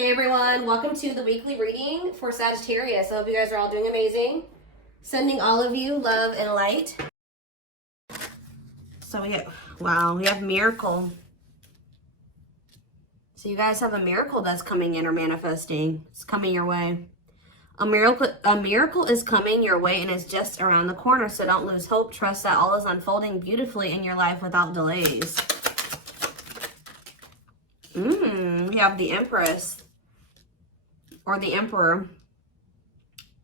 Hey everyone, welcome to the weekly reading for Sagittarius. I hope you guys are all doing amazing. Sending all of you love and light. So we have miracle. So you guys have a miracle that's coming in or manifesting. It's coming your way. A miracle is coming your way and it's just around the corner. So don't lose hope. Trust that all is unfolding beautifully in your life without delays. We have the Empress or the Emperor.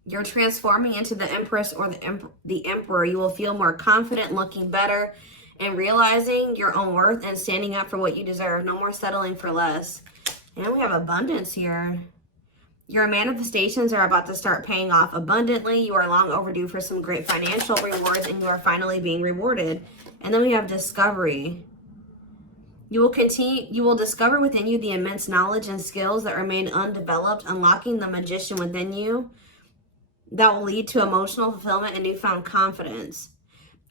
You're transforming into the Empress or the Emperor. You will feel more confident, looking better, and realizing your own worth and standing up for what you deserve. No more settling for less. And we have abundance here. Your manifestations are about to start paying off abundantly. You are long overdue for some great financial rewards, and you are finally being rewarded. And then we have discovery. You will discover within you the immense knowledge and skills that remain undeveloped, unlocking the magician within you that will lead to emotional fulfillment and newfound confidence.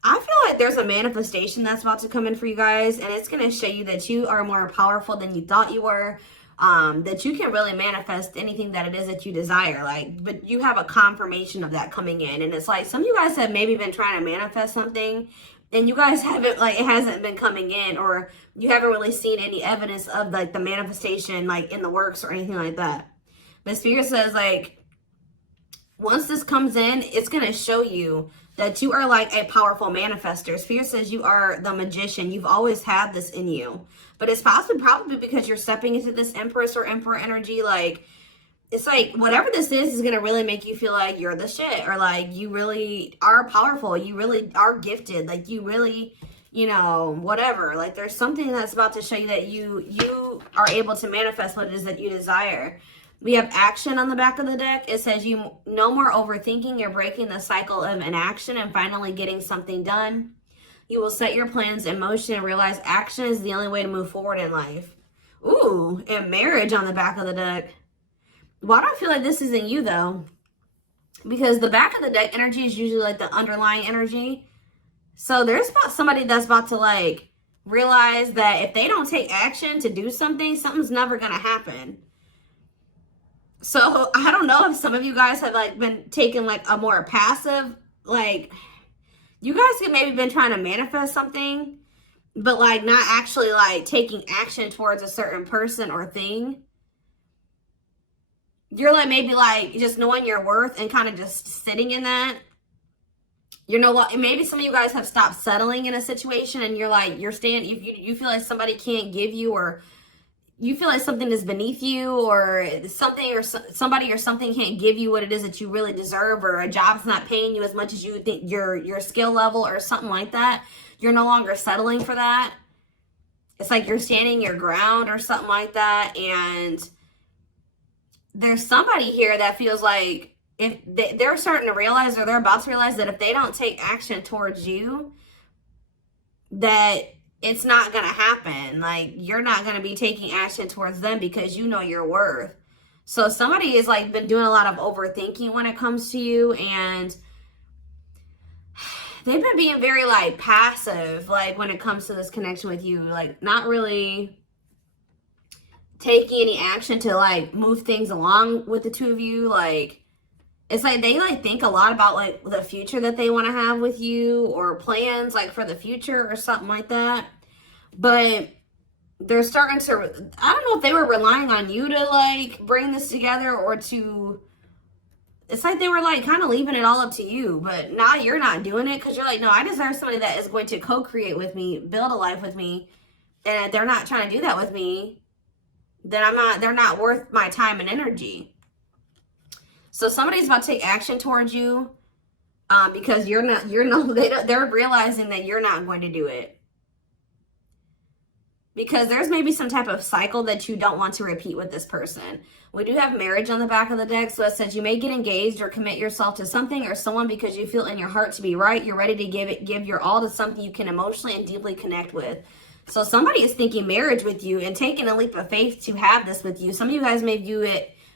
I feel like there's a manifestation that's about to come in for you guys, and it's going to show you that you are more powerful than you thought you were, that you can really manifest anything that it is that you desire. But you have a confirmation of that coming in, and it's like some of you guys have maybe been trying to manifest something, and you guys haven't, it hasn't been coming in, or you haven't really seen any evidence of the manifestation in the works or anything like that. But Spirit says once this comes in, it's going to show you that you are a powerful manifester. Spirit says you are the magician. You've always had this in you. But it's probably because you're stepping into this Empress or Emperor energy. It's whatever this is going to really make you feel like you're the shit. Or you really are powerful. You really are gifted. You really, whatever. There's something that's about to show you that you are able to manifest what it is that you desire. We have action on the back of the deck. It says you no more overthinking. You're breaking the cycle of inaction and finally getting something done. You will set your plans in motion and realize action is the only way to move forward in life. Ooh, and marriage on the back of the deck. Why do I feel like this isn't you though? Because the back of the deck energy is usually the underlying energy. So there's somebody that's about to realize that if they don't take action to do something, something's never going to happen. So I don't know if some of you guys have been taking a more passive, you guys have maybe been trying to manifest something, but not actually taking action towards a certain person or thing. You're maybe just knowing your worth and kind of just sitting in that. You know what? Maybe some of you guys have stopped settling in a situation and you're you feel like somebody can't give you, or you feel like something is beneath you, or something or somebody or something can't give you what it is that you really deserve, or a job's not paying you as much as you think your skill level or something like that. You're no longer settling for that. It's you're standing your ground or something like that. And there's somebody here that feels like if they're starting to realize, or they're about to realize, that if they don't take action towards you, that it's not going to happen. You're not going to be taking action towards them because you know your worth. So somebody has been doing a lot of overthinking when it comes to you, and they've been being very passive when it comes to this connection with you, not really taking any action to move things along with the two of you. It's they think a lot about the future that they want to have with you, or plans for the future or something like that. But they're starting to, I don't know if they were relying on you to bring this together, or to, it's they were kind of leaving it all up to you. But now you're not doing it because you're no, I deserve somebody that is going to co-create with me, build a life with me. And if they're not trying to do that with me, then they're not worth my time and energy. So somebody's about to take action towards you because they're realizing that you're not going to do it. Because there's maybe some type of cycle that you don't want to repeat with this person. We do have marriage on the back of the deck. So it says you may get engaged or commit yourself to something or someone because you feel in your heart to be right. You're ready to give your all to something you can emotionally and deeply connect with. So somebody is thinking marriage with you and taking a leap of faith to have this with you. Some of you guys may view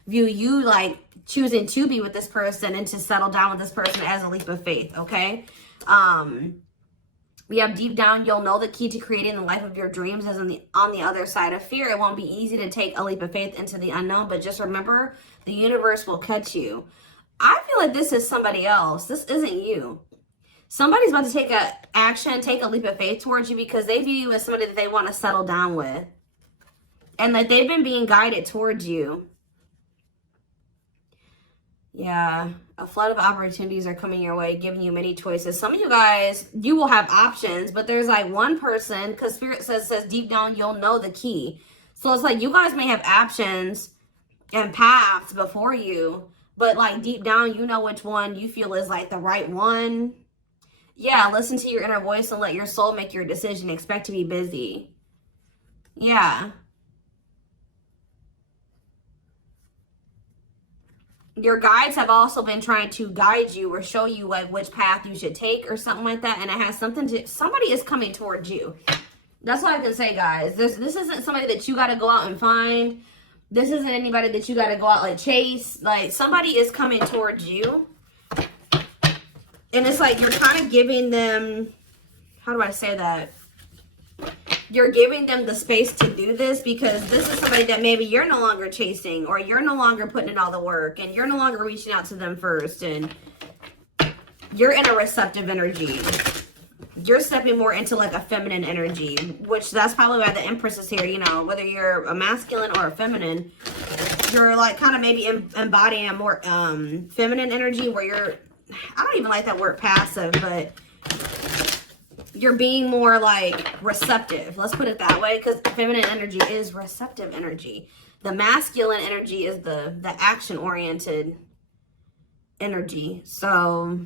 you choosing to be with this person and to settle down with this person as a leap of faith, okay? We have deep down, you'll know the key to creating the life of your dreams is on the other side of fear. It won't be easy to take a leap of faith into the unknown, but just remember, the universe will catch you. I feel like this is somebody else. This isn't you. Somebody's about to take a action, take a leap of faith towards you because they view you as somebody that they want to settle down with. And that they've been being guided towards you. Yeah, a flood of opportunities are coming your way, giving you many choices. Some of you guys, you will have options, but there's like one person, because Spirit says deep down, you'll know the key. So it's like you guys may have options and paths before you, but like deep down, you know which one you feel is like the right one. Yeah, listen to your inner voice and let your soul make your decision. Expect to be busy. Yeah. Your guides have also been trying to guide you or show you like which path you should take or something like that. And it has something to, somebody is coming towards you. That's all I can say, guys. This isn't somebody that you got to go out and find. This isn't anybody that you got to go out like chase. Like somebody is coming towards you. And it's like you're kind of giving them, how do I say that? You're giving them the space to do this because this is somebody that maybe you're no longer chasing or you're no longer putting in all the work and you're no longer reaching out to them first and you're in a receptive energy. You're stepping more into like a feminine energy, which that's probably why the Empress is here. You know, whether you're a masculine or a feminine, you're like kind of maybe embodying a more feminine energy where you're, I don't even like that word passive, but you're being more like receptive. Let's put it that way, because feminine energy is receptive energy. The masculine energy is the action-oriented energy. So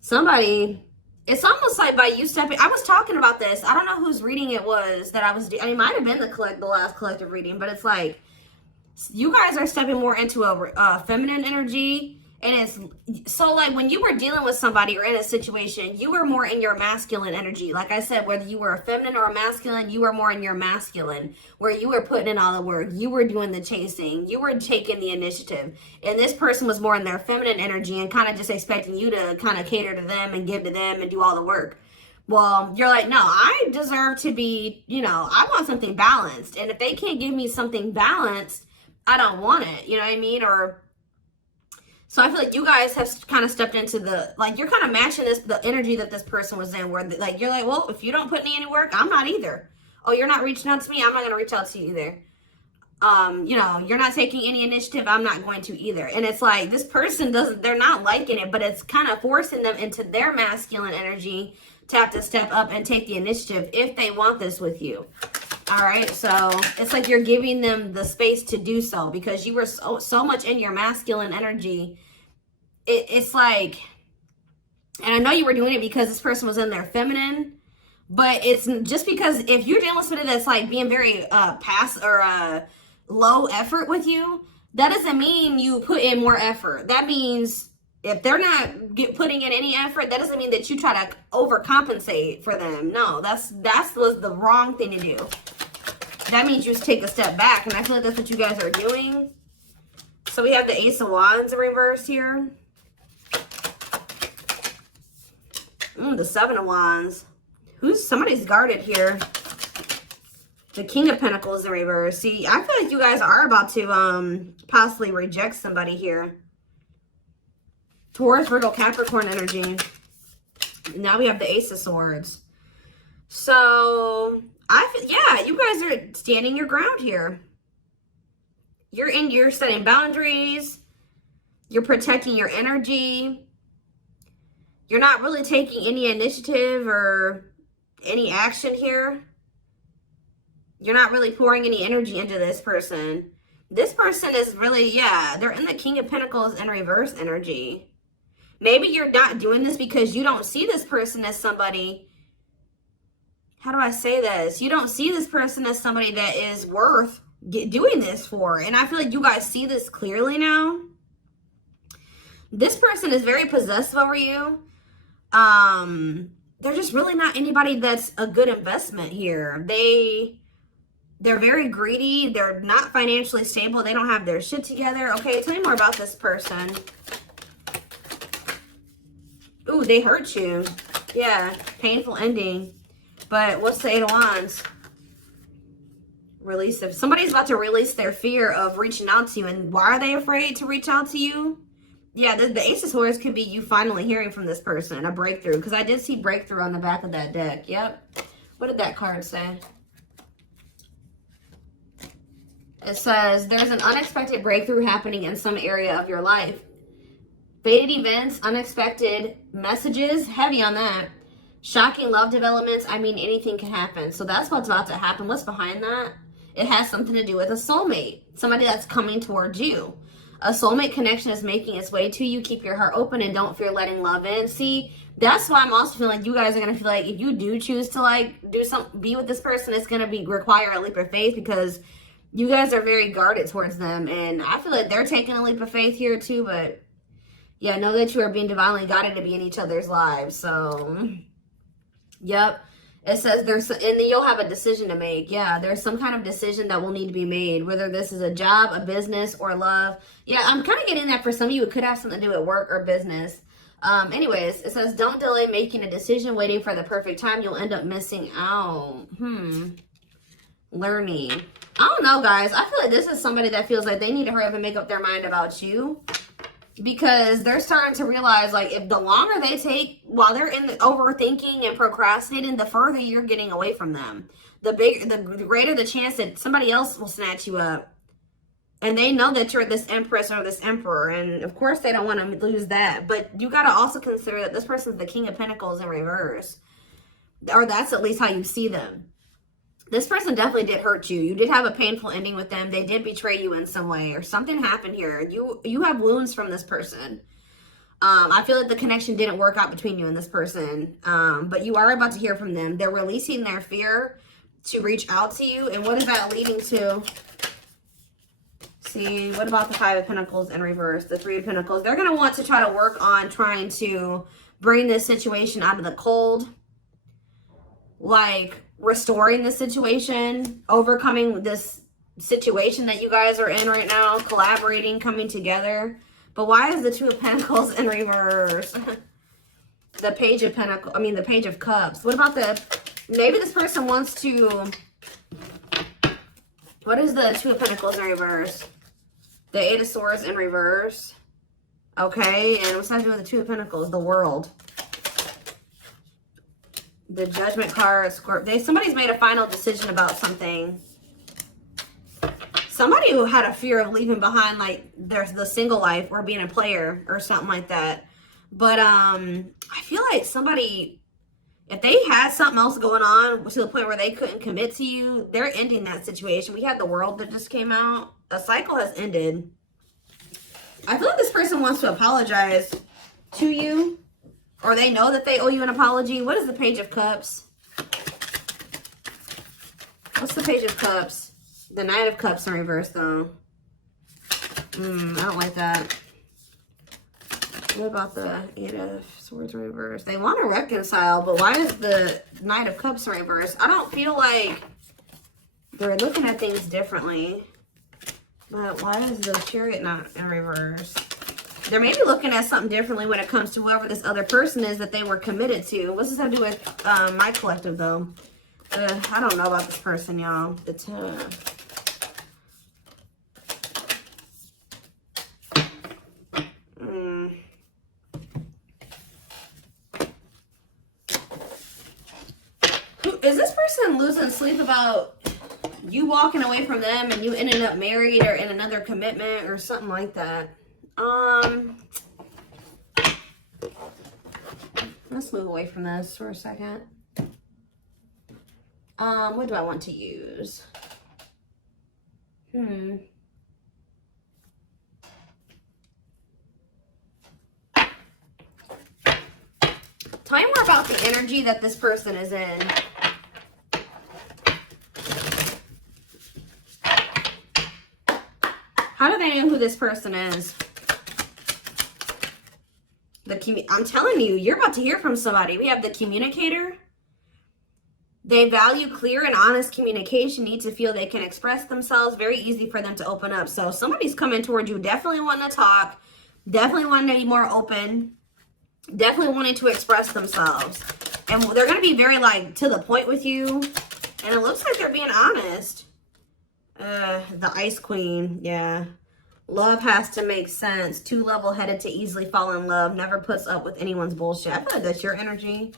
somebody, it's almost like by you stepping, I was talking about this. I don't know whose reading it was that I was doing. It might have been the last collective reading, but it's like you guys are stepping more into a feminine energy. And it's so like when you were dealing with somebody or in a situation, you were more in your masculine energy. Like I said, whether you were a feminine or a masculine, you were more in your masculine, where you were putting in all the work. You were doing the chasing. You were taking the initiative. And this person was more in their feminine energy and kind of just expecting you to kind of cater to them and give to them and do all the work. Well, you're like, no, I deserve to be, you know, I want something balanced. And if they can't give me something balanced, I don't want it. You know what I mean? Or so I feel like you guys have kind of stepped into the, like, you're kind of matching the energy that this person was in, where, like, you're like, well, if you don't put in any work, I'm not either. Oh, you're not reaching out to me? I'm not going to reach out to you either. You know, you're not taking any initiative, I'm not going to either. And it's like, this person they're not liking it, but it's kind of forcing them into their masculine energy to have to step up and take the initiative if they want this with you. All right, so it's like you're giving them the space to do so because you were so much in your masculine energy. It's like, and I know you were doing it because this person was in their feminine, but it's just because if you're dealing with somebody that's like being very low effort with you, that doesn't mean you put in more effort. That means if they're not putting in any effort, that doesn't mean that you try to overcompensate for them. No, that was the wrong thing to do. That means you just take a step back, and I feel like that's what you guys are doing. So we have the Ace of Wands in reverse here. The Seven of Wands. Somebody's guarded here. The King of Pentacles in reverse. See, I feel like you guys are about to possibly reject somebody here. Taurus, Virgo, Capricorn energy. Now we have the Ace of Swords. So, yeah, you guys are standing your ground here. You're setting boundaries. You're protecting your energy. You're not really taking any initiative or any action here. You're not really pouring any energy into this person. This person is really, yeah, they're in the King of Pentacles in reverse energy. Maybe you're not doing this because you don't see this person as somebody, how do I say this? You don't see this person as somebody that is worth doing this for. And I feel like you guys see this clearly now. This person is very possessive over you. They're just really not anybody that's a good investment here. They're very greedy. They're not financially stable. They don't have their shit together. Okay, tell me more about this person. Ooh, they hurt you. Yeah, painful ending. But what's the Eight of Wands? Release. If somebody's about to release their fear of reaching out to you, and why are they afraid to reach out to you? Yeah, the Ace of Swords could be you finally hearing from this person, a breakthrough, because I did see breakthrough on the back of that deck. Yep. What did that card say? It says there's an unexpected breakthrough happening in some area of your life. Fated events, unexpected messages, heavy on that. Shocking love developments. I mean, anything can happen. So that's what's about to happen. What's behind that? It has something to do with a soulmate. Somebody that's coming towards you. A soulmate connection is making its way to you. Keep your heart open and don't fear letting love in. See, that's why I'm also feeling like you guys are going to feel like if you do choose to like be with this person, it's going to require a leap of faith, because you guys are very guarded towards them. And I feel like they're taking a leap of faith here too. But yeah, know that you are being divinely guided to be in each other's lives. So, yep. It says and then you'll have a decision to make. Yeah, there's some kind of decision that will need to be made, whether this is a job, a business, or love. Yeah, I'm kind of getting that for some of you. It could have something to do with work or business. Anyways, it says don't delay making a decision, waiting for the perfect time. You'll end up missing out. Learning. I don't know, guys. I feel like this is somebody that feels like they need to hurry up and make up their mind about you. Because they're starting to realize, like, if the longer they take while they're in the overthinking and procrastinating, the further you're getting away from them. The greater the chance that somebody else will snatch you up. And they know that you're this empress or this emperor. And, of course, they don't want to lose that. But you got to also consider that this person's the King of Pentacles in reverse. Or that's at least how you see them. This person definitely did hurt you. You did have a painful ending with them. They did betray you in some way, or something happened here. You have wounds from this person. I feel like the connection didn't work out between you and this person. But you are about to hear from them. They're releasing their fear to reach out to you. And what is that leading to? See, what about the Five of Pentacles in reverse? The Three of Pentacles. They're going to want to try to work on trying to bring this situation out of the cold. Like restoring the situation, overcoming this situation that you guys are in right now, collaborating, coming together. But why is the Two of Pentacles in reverse? The Page of Pentacles, the Page of Cups. What about maybe this person wants to, what is the Two of Pentacles in reverse? The Eight of Swords in reverse. Okay, and what's that doing with the Two of Pentacles? The World. The Judgment card, Scorpio. Somebody's made a final decision about something. Somebody who had a fear of leaving behind, like, there's the single life or being a player or something like that. But I feel like somebody, if they had something else going on to the point where they couldn't commit to you, they're ending that situation. We had the World that just came out. A cycle has ended. I feel like this person wants to apologize to you. Or they know that they owe you an apology. What is the Page of Cups? What's the Page of Cups? The Knight of Cups in reverse, though. I don't like that. What about the Eight of Swords in reverse? They want to reconcile, but why is the Knight of Cups in reverse? I don't feel like they're looking at things differently. But why is the Chariot not in reverse? They're maybe looking at something differently when it comes to whoever this other person is that they were committed to. What's this have to do with my collective, though? I don't know about this person, y'all. Is this person losing sleep about you walking away from them and you ending up married or in another commitment or something like that? Let's move away from this for a second. What do I want to use? Tell me more about the energy that this person is in. How do they know who this person is? I'm telling you, you're about to hear from somebody. We have the Communicator. They value clear and honest communication, need to feel they can express themselves. Very easy for them to open up. So somebody's coming towards you, definitely wanting to talk, definitely wanting to be more open. Definitely wanting to express themselves. And they're going to be very, like, to the point with you. And it looks like they're being honest. The Ice Queen, yeah. Love has to make sense. Too level-headed to easily fall in love. Never puts up with anyone's bullshit. I feel like that's your energy.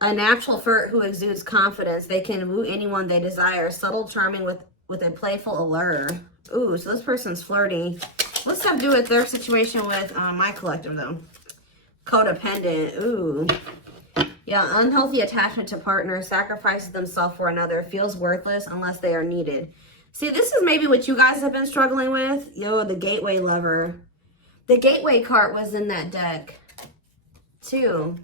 A natural flirt who exudes confidence. They can woo anyone they desire. Subtle, charming with a playful allure. Ooh, so this person's flirty. What's that do with their situation with my collective, though? Codependent. Ooh. Yeah, unhealthy attachment to partner. Sacrifices themselves for another. Feels worthless unless they are needed. See, this is maybe what you guys have been struggling with. Yo, the gateway lover. The gateway card was in that deck, too.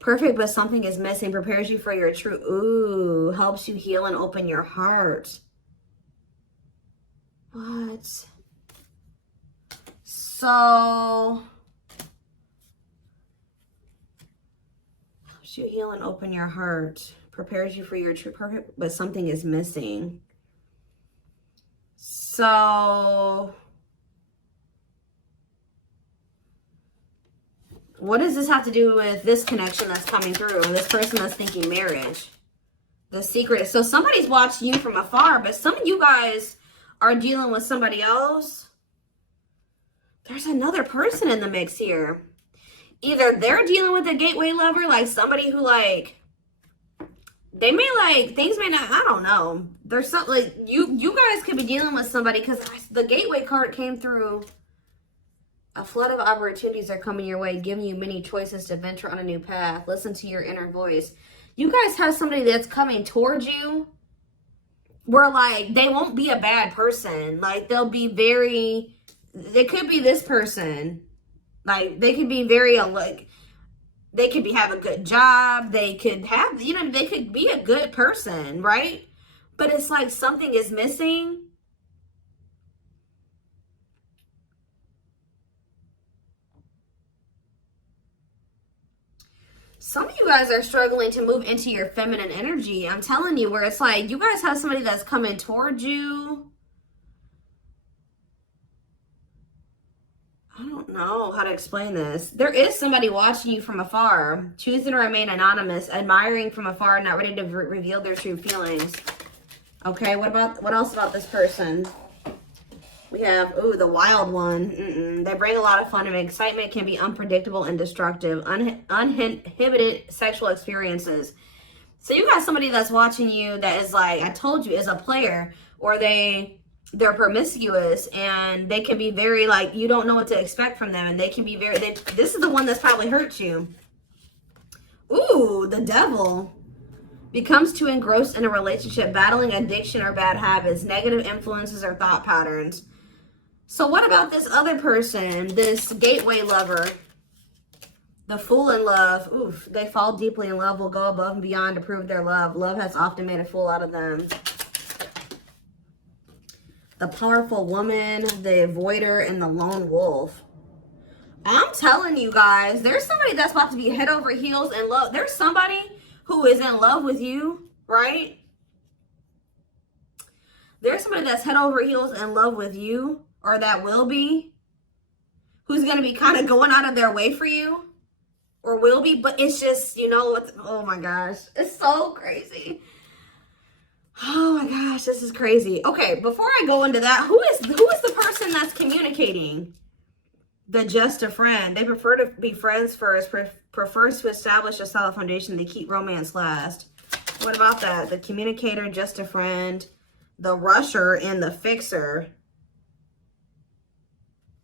Perfect, but something is missing. Prepares you for your true... Ooh, helps you heal and open your heart. What? So... helps you heal and open your heart. Prepares you for your true perfect, but something is missing. So... what does this have to do with this connection that's coming through? This person that's thinking marriage. The secret. So somebody's watching you from afar, but some of you guys are dealing with somebody else. There's another person in the mix here. Either they're dealing with a gateway lover, like somebody who, like, they may, like, things may not, I don't know. There's something, like, you guys could be dealing with somebody, because the gateway card came through. A flood of opportunities are coming your way, giving you many choices to venture on a new path. Listen to your inner voice. You guys have somebody that's coming towards you where, like, they won't be a bad person. Like, they'll be very, they could be this person. Like, they could be very, like, they could have a good job. They could have, you know, they could be a good person, right? But it's like something is missing. Some of you guys are struggling to move into your feminine energy. I'm telling you, where it's like you guys have somebody that's coming towards you. I don't know how to explain this. There is somebody watching you from afar, choosing to remain anonymous, admiring from afar, not ready to reveal their true feelings. Okay, what else about this person? We have, ooh, the wild one. They bring a lot of fun and excitement, can be unpredictable and destructive. Uninhibited sexual experiences. So you got somebody that's watching you that is like, I told you, is a player, or they're promiscuous, and they can be very, like, you don't know what to expect from them, and they can be very, this is the one that's probably hurt you. Ooh, the devil. Becomes too engrossed in a relationship, battling addiction or bad habits, negative influences or thought patterns. So what about this other person, this gateway lover, the fool in love? Oof, they fall deeply in love, will go above and beyond to prove their love. Love has often made a fool out of them. The powerful woman, the avoider, and the lone wolf. I'm telling you guys, there's somebody that's about to be head over heels in love. There's somebody who is in love with you, right? There's somebody that's head over heels in love with you, or that will be, who's going to be kind of going out of their way for you, or will be, but it's just, you know, oh my gosh, it's so crazy. Oh my gosh, this is crazy. Okay, before I go into that, who is the person that's communicating? The just a friend. They prefer to be friends first, prefers to establish a solid foundation. They keep romance last. What about that? The communicator, just a friend, the rusher, and the fixer.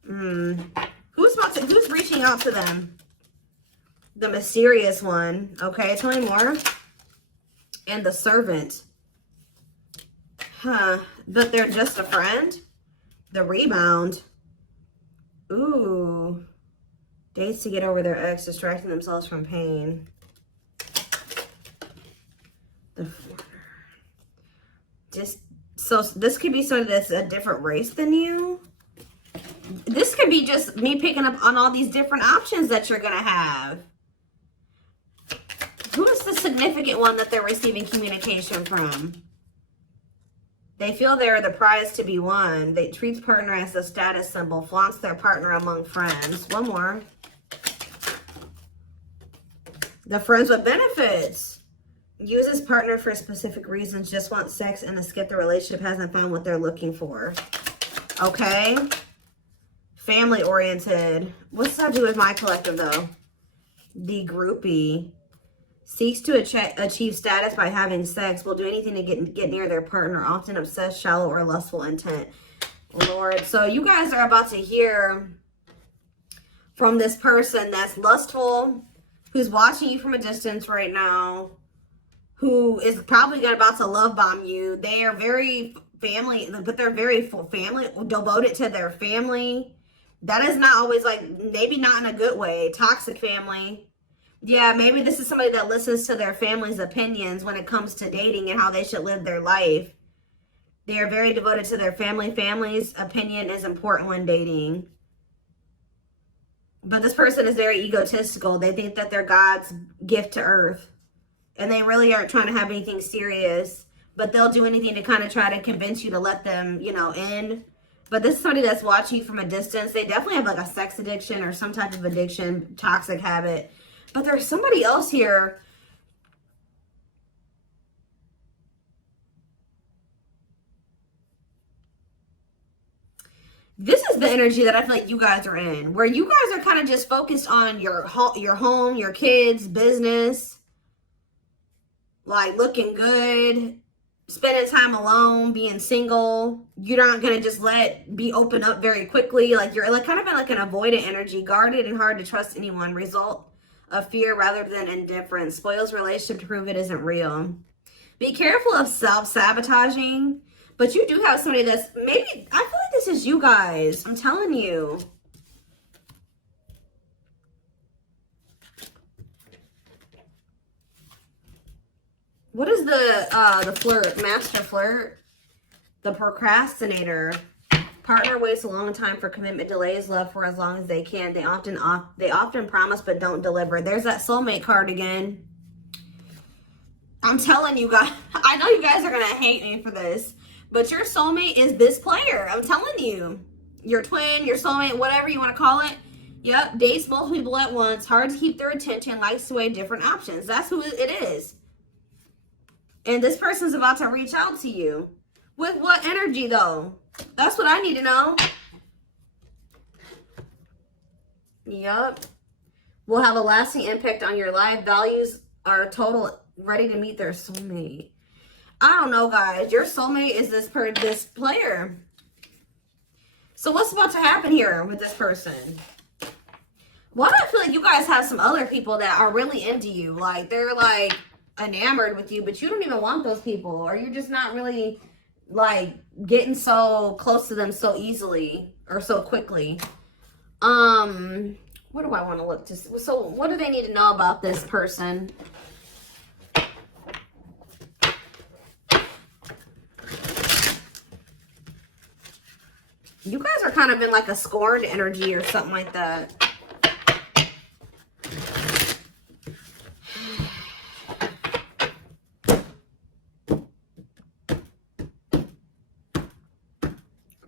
Who's reaching out to them? The mysterious one. Okay, tell me more. And the servant. Huh. But they're just a friend? The rebound. Ooh. Dates to get over their ex, distracting themselves from pain. The so this could be somebody that's a different race than you. This could be just me picking up on all these different options that you're going to have. Who is the significant one that they're receiving communication from? They feel they're the prize to be won. They treats partner as a status symbol, flaunts their partner among friends. One more. The friends with benefits. Uses partner for specific reasons, just want sex and to skip the relationship, hasn't found what they're looking for. Okay. Family oriented. What's that do with my collective though? The groupie. Seeks to achieve status by having sex. Will do anything to get near their partner. Often obsessed, shallow, or lustful intent. Lord. So you guys are about to hear from this person that's lustful, who's watching you from a distance right now, who is probably about to love bomb you. They are very family, but they're very family, devoted to their family. That is not always like, maybe not in a good way. Toxic family. Yeah, maybe this is somebody that listens to their family's opinions when it comes to dating and how they should live their life. They are very devoted to their family. Family's opinion is important when dating. But this person is very egotistical. They think that they're God's gift to earth. And they really aren't trying to have anything serious. But they'll do anything to kind of try to convince you to let them, you know, in. But this is somebody that's watching you from a distance. They definitely have like a sex addiction or some type of addiction, toxic habit. But there's somebody else here. This is the energy that I feel like you guys are in, where you guys are kind of just focused on your home, your kids, business, like looking good, spending time alone, being single. You're not going to just be open up very quickly. Like you're like kind of in like an avoidant energy, guarded and hard to trust anyone. Result of fear rather than indifference. Spoils relationship to prove it isn't real. Be careful of self-sabotaging. But you do have somebody that's maybe, I feel like this is you guys. I'm telling you. What is the flirt? Master flirt? The procrastinator. Partner waits a long time for commitment, delays love for as long as they can. They often promise but don't deliver. There's that soulmate card again. I'm telling you guys, I know you guys are going to hate me for this, but your soulmate is this player. I'm telling you. Your twin, your soulmate, whatever you want to call it. Yep, dates multiple people at once. Hard to keep their attention. Likes to weigh different options. That's who it is. And this person's about to reach out to you. With what energy, though? That's what I need to know. Yep. Will have a lasting impact on your life. Values are total, ready to meet their soulmate. I don't know, guys. Your soulmate is this player. So what's about to happen here with this person? Why do I feel like you guys have some other people that are really into you? Like, they're, like, enamored with you, but you don't even want those people. Or you're just not really, like, getting so close to them so easily or so quickly. What do I want to look to? So what do they need to know about this person? You guys are kind of in like a scorned energy or something like that.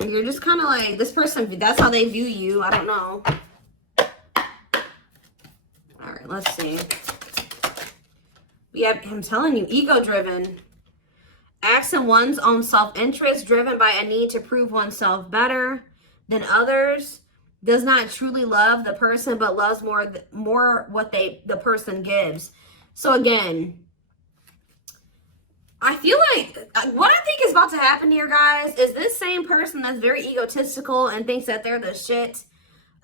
You're just kind of like, this person, that's how they view you. I don't know. All right, let's see. We have him telling you, ego-driven. Acts in one's own self-interest, driven by a need to prove oneself better than others. Does not truly love the person, but loves more what the person gives. So again, I feel like what I think is about to happen here, guys, is this same person that's very egotistical and thinks that they're the shit.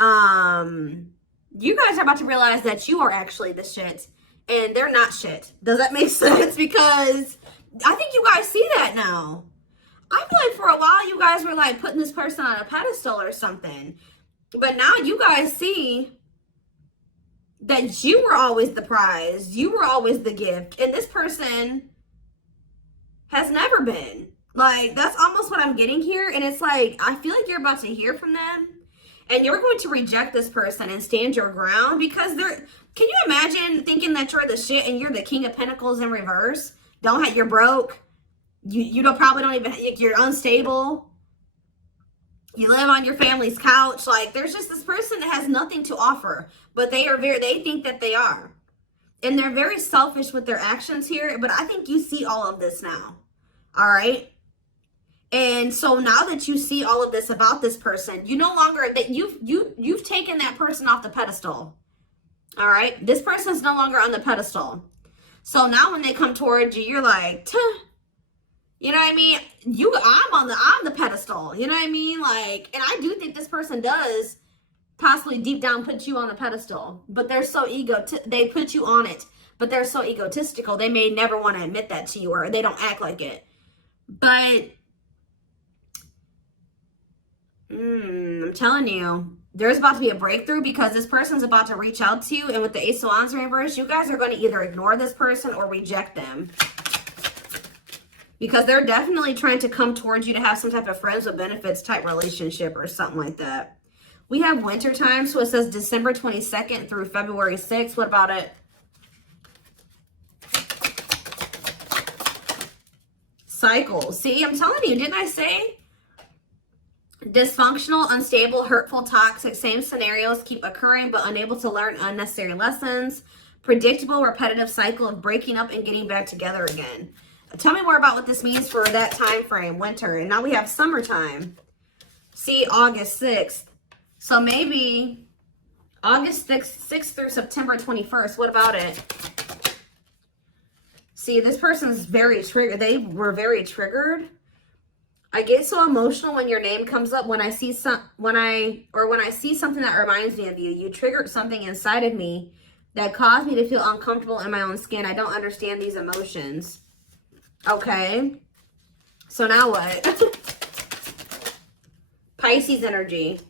You guys are about to realize that you are actually the shit and they're not shit. Does that make sense? Because I think you guys see that now. I feel like for a while you guys were like putting this person on a pedestal or something. But now you guys see that you were always the prize. You were always the gift. And this person has never been. Like, that's almost what I'm getting here. And it's like, I feel like you're about to hear from them. And you're going to reject this person and stand your ground. Because they're, can you imagine thinking that you're the shit and you're the King of Pentacles in reverse? You're broke. You don't probably don't even, you're unstable. You live on your family's couch. Like, there's just this person that has nothing to offer, but they think that they are. And they're very selfish with their actions here, but I think you see all of this now. All right? And so now that you see all of this about this person, you no longer, that you've taken that person off the pedestal. All right? This person's no longer on the pedestal. So now when they come towards you, you're like, tuh. You know what I mean? I'm the pedestal. You know what I mean? Like, and I do think this person does possibly deep down put you on a pedestal, but they're so they put you on it, but they're so egotistical. They may never want to admit that to you, or they don't act like it. But I'm telling you, there's about to be a breakthrough because this person's about to reach out to you. And with the Ace of Wands reverse, you guys are going to either ignore this person or reject them. Because they're definitely trying to come towards you to have some type of friends with benefits type relationship or something like that. We have winter time, so it says December 22nd through February 6th. What about it? Cycles. See, I'm telling you, didn't I say? Dysfunctional, unstable, hurtful, toxic, same scenarios keep occurring but unable to learn unnecessary lessons. Predictable, repetitive cycle of breaking up and getting back together again. Tell me more about what this means for that time frame, winter. And now we have summertime. See, August 6th. So maybe August 6th through September 21st. What about it? See, this person's very triggered. They were very triggered. I get so emotional when your name comes up. When I see something that reminds me of you. You triggered something inside of me that caused me to feel uncomfortable in my own skin. I don't understand these emotions. Okay. So now what? Pisces energy.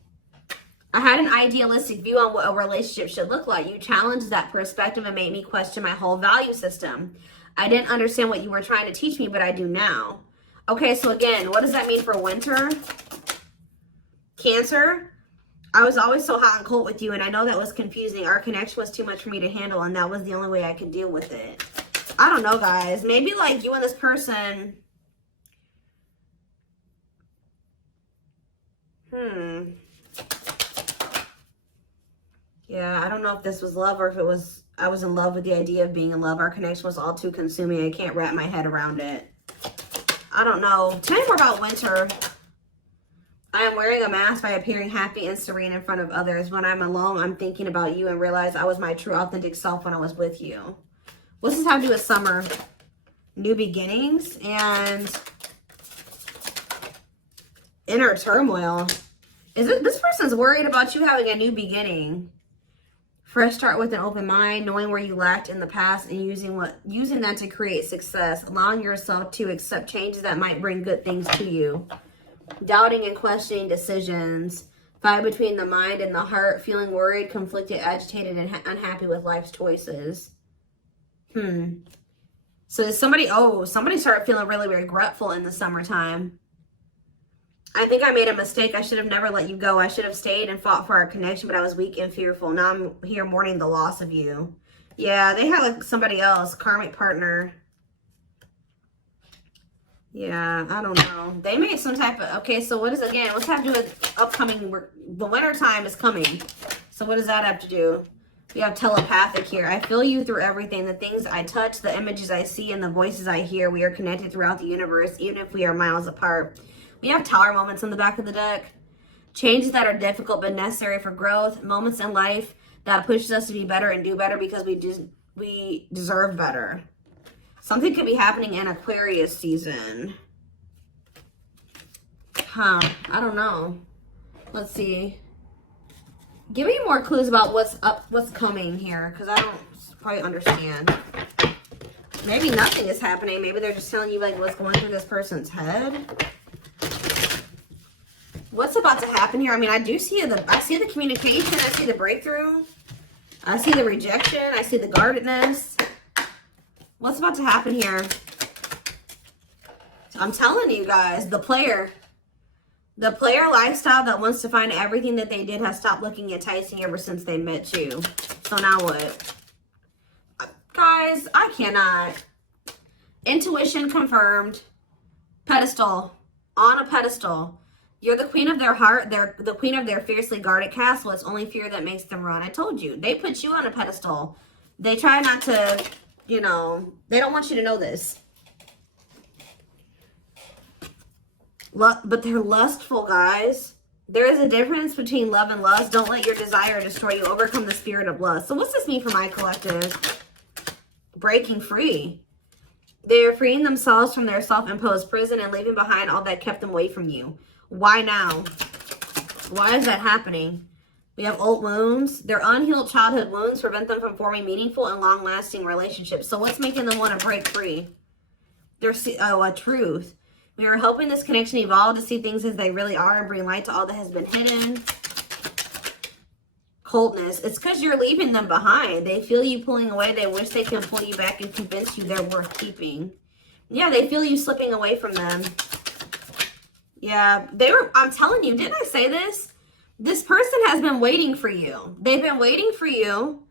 I had an idealistic view on what a relationship should look like. You challenged that perspective and made me question my whole value system. I didn't understand what you were trying to teach me, but I do now. Okay, so again, what does that mean for winter? Cancer. I was always so hot and cold with you, and I know that was confusing. Our connection was too much for me to handle, and that was the only way I could deal with it. I don't know, guys. Maybe like you and this person. Yeah, I don't know if this was love or if it was, I was in love with the idea of being in love. Our connection was all too consuming. I can't wrap my head around it. I don't know. Tell me more about winter. I am wearing a mask by appearing happy and serene in front of others. When I'm alone, I'm thinking about you and realize I was my true authentic self when I was with you. What's this have to do with summer? New beginnings and inner turmoil. Is it this person's worried about you having a new beginning? Fresh start with an open mind, knowing where you lacked in the past and using that to create success. Allowing yourself to accept changes that might bring good things to you. Doubting and questioning decisions. Fight between the mind and the heart. Feeling worried, conflicted, agitated, and unhappy with life's choices. So somebody started feeling really regretful in the summertime. I think I made a mistake. I should have never let you go. I should have stayed and fought for our connection, but I was weak and fearful. Now I'm here mourning the loss of you. Yeah, they had like somebody else, karmic partner. Yeah, I don't know. They made some type of, okay, so what is, again, what's have to do with upcoming, the winter time is coming. So what does that have to do? We have telepathic here. I feel you through everything. The things I touch, the images I see, and the voices I hear. We are connected throughout the universe, even if we are miles apart. We have tower moments on the back of the deck. Changes that are difficult but necessary for growth. Moments in life that pushes us to be better and do better because we deserve better. Something could be happening in Aquarius season. I don't know. Let's see. Give me more clues about what's coming here, because I don't quite understand. Maybe nothing is happening. Maybe they're just telling you like what's going through this person's head. What's about to happen here? I mean, I see the communication. I see the breakthrough. I see the rejection. I see the guardedness. What's about to happen here? I'm telling you guys, the player lifestyle that wants to find everything that they did has stopped looking enticing ever since they met you. So now what? Guys, I cannot. Intuition confirmed. Pedestal. On a pedestal. You're the queen of their heart. They're the queen of their fiercely guarded castle. It's only fear that makes them run. I told you. They put you on a pedestal. They try not to, you know, they don't want you to know this. But they're lustful, guys. There is a difference between love and lust. Don't let your desire destroy you. Overcome the spirit of lust. So what's this mean for my collective? Breaking free. They are freeing themselves from their self-imposed prison and leaving behind all that kept them away from you. Why now? Why is that happening? We have old wounds. Their unhealed childhood wounds prevent them from forming meaningful and long-lasting relationships. So what's making them want to break free? A truth. We are helping this connection evolve to see things as they really are and bring light to all that has been hidden. Coldness. It's because you're leaving them behind. They feel you pulling away. They wish they could pull you back and convince you they're worth keeping. Yeah, they feel you slipping away from them. Yeah, I'm telling you, didn't I say this? This person has been waiting for you. They've been waiting for you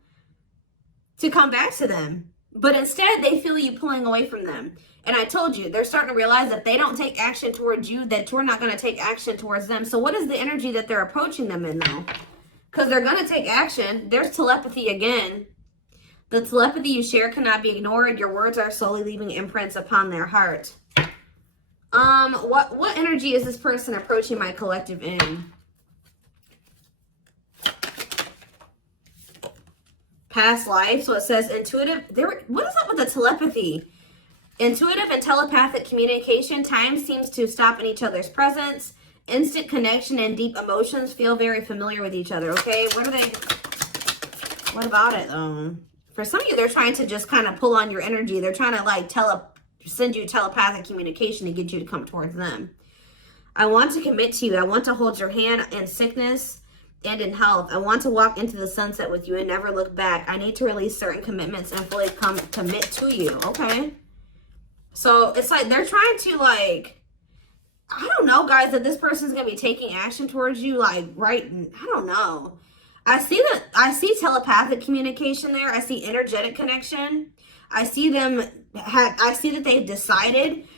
to come back to them. But instead, they feel you pulling away from them. And I told you, they're starting to realize that they don't take action towards you, that you're not going to take action towards them. So what is the energy that they're approaching them in, though? Because they're going to take action. There's telepathy again. The telepathy you share cannot be ignored. Your words are slowly leaving imprints upon their heart. What energy is this person approaching my collective in? Past life. So it says intuitive. What is up with the telepathy? Intuitive and telepathic communication. Time seems to stop in each other's presence. Instant connection and deep emotions. Feel very familiar with each other. Okay, what about it? For some of you, they're trying to just kind of pull on your energy. They're trying to like send you telepathic communication to get you to come towards them. I want to commit to you. I want to hold your hand in sickness and in health. I want to walk into the sunset with you and never look back. I need to release certain commitments and fully commit to you. Okay. So it's like they're trying to like, I don't know, guys, that this person's going to be taking action towards you. Like, right. I don't know. I see telepathic communication there. I see energetic connection. I see them. I see that they've decided.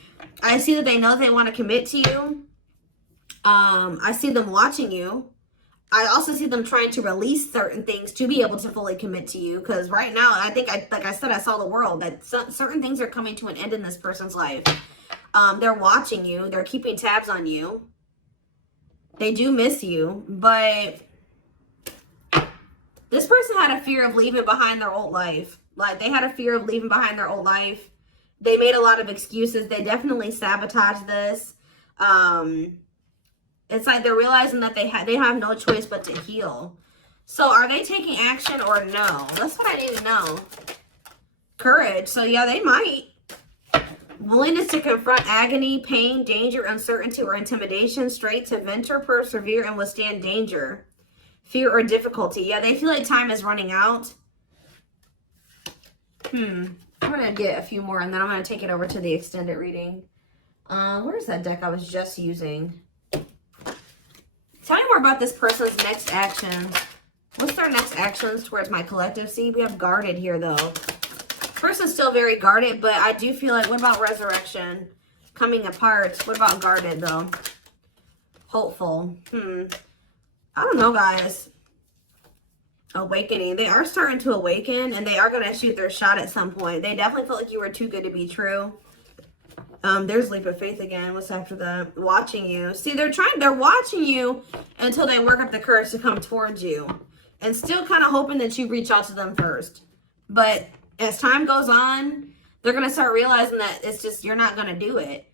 I see that they know they want to commit to you. I see them watching you. I also see them trying to release certain things to be able to fully commit to you. Because right now, I think, like I said, I saw the world. That certain things are coming to an end in this person's life. They're watching you. They're keeping tabs on you. They do miss you. But this person had a fear of leaving behind their old life. Like, they had a fear of leaving behind their old life. They made a lot of excuses. They definitely sabotaged this. It's like they're realizing that they have no choice but to heal. So are they taking action or no? That's what I need to know. Courage. So yeah, they might. Willingness to confront agony, pain, danger, uncertainty, or intimidation. Straight to venture, persevere, and withstand danger. Fear or difficulty. Yeah, they feel like time is running out. I'm going to get a few more and then I'm going to take it over to the extended reading. Where's that deck I was just using? Tell me more about this person's next action. What's their next actions towards my collective? See, we have guarded here, though. Person's still very guarded, but I do feel like, what about resurrection? Coming apart. What about guarded, though? Hopeful. I don't know, guys. Awakening. They are starting to awaken, and they are going to shoot their shot at some point. They definitely felt like you were too good to be true. There's leap of faith again. What's after that? Watching you. See, they're watching you until they work up the courage to come towards you. And still kind of hoping that you reach out to them first. But as time goes on, they're going to start realizing that it's just, you're not going to do it.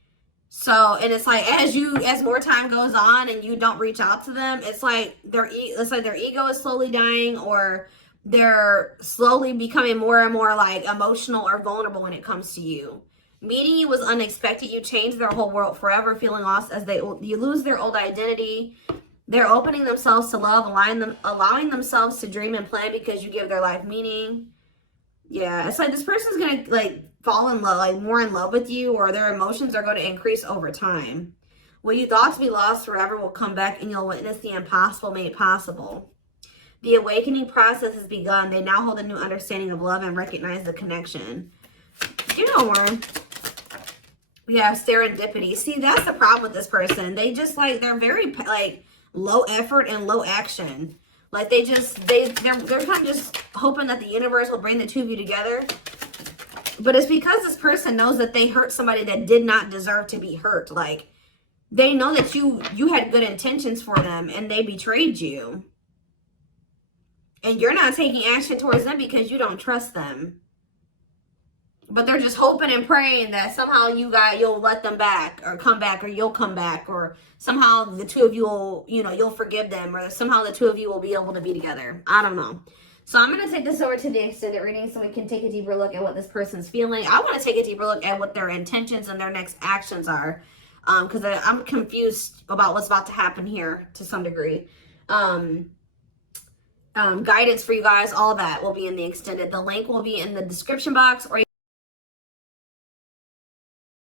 So, and it's like, as more time goes on and you don't reach out to them, it's like their ego is slowly dying, or they're slowly becoming more and more like emotional or vulnerable when it comes to you. Meeting you was unexpected. You changed their whole world forever, feeling lost as you lose their old identity. They're opening themselves to love, allowing themselves to dream and plan because you give their life meaning. Yeah, it's like this person's going to like fall in love, like more in love with you, or their emotions are going to increase over time. What you thought to be lost forever will come back and you'll witness the impossible made possible. The awakening process has begun. They now hold a new understanding of love and recognize the connection. You know more. We have serendipity. See, that's the problem with this person. They just like, they're very like low effort and low action. Like they're kind of just hoping that the universe will bring the two of you together. But it's because this person knows that they hurt somebody that did not deserve to be hurt. Like they know that you had good intentions for them and they betrayed you. And you're not taking action towards them because you don't trust them. But they're just hoping and praying that somehow you'll let them back or come back, or you'll come back, or somehow the two of you will, you'll forgive them, or somehow the two of you will be able to be together. I don't know. So I'm going to take this over to the extended reading so we can take a deeper look at what this person's feeling. I want to take a deeper look at what their intentions and their next actions are, because I'm confused about what's about to happen here to some degree. Guidance for you guys, all that will be in the extended. The link will be in the description box, or